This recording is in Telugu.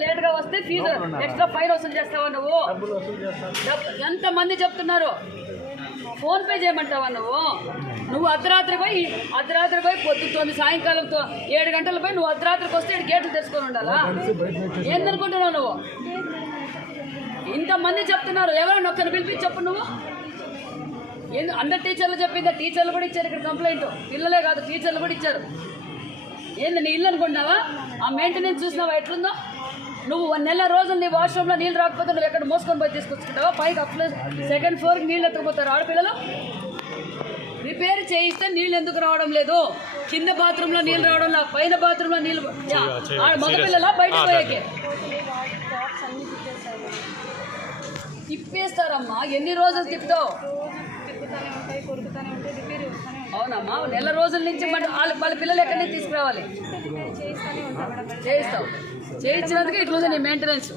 లేట్గా వస్తే ఫీజు ఎక్స్ట్రా ఫైన్ వసూలు చేస్తావా నువ్వు? ఎంత మంది చెప్తున్నారు? ఫోన్ పే చేయమంటావా నువ్వు? నువ్వు అర్ధరాత్రి పోయి అర్ధరాత్రి పోయి పొద్దుతోంది సాయంకాలంతో ఏడు గంటల పోయి నువ్వు అర్ధరాత్రికి వస్తే ఇక్కడ గేట్లు తెచ్చుకొని ఉండాలా? ఏందనుకుంటున్నావు నువ్వు? ఇంతమంది చెప్తున్నారు. ఎవరైనా ఒక్కరిని పిలిపించి చెప్పు నువ్వు. అందరు టీచర్లు చెప్పిందా? టీచర్లు కూడా ఇచ్చారు ఇక్కడ కంప్లైంట్ పిల్లలే కాదు టీచర్లు కూడా ఇచ్చారు. ఏంది నీ ఇల్లు అనుకుంటున్నావా? ఆ మెయింటెనెన్స్ చూసినావా? ఎట్లుందో? నువ్వు వన్ నెల రోజులు నీ వాష్రూమ్లో నీళ్ళు రాకపోతే నువ్వు ఎక్కడ మోసుకొని పోయి తీసుకొచ్చుకుంటావా? పైకి అప్లై సెకండ్ ఫ్లోర్కి నీళ్ళు ఎత్తుకుపోతారు ఆడపిల్లలు. రిపేర్ చేయిస్తే నీళ్ళు ఎందుకు రావడం లేదు? కింద బాత్రూంలో నీళ్ళు రావడం లేదు పైన బాత్రూంలో నీళ్ళు మగపిల్లలా బయట పోయేకి. తిప్పేస్తారమ్మా. ఎన్ని రోజులు తిప్పుతావు? అవునమ్మా నెల రోజుల నుంచి మన వాళ్ళ వాళ్ళ పిల్లలు ఎక్కడి నుంచి తీసుకురావాలి? చేయిస్తావు. చేయించినందుకే ఇట్లా నీ మెయింటెనెన్స్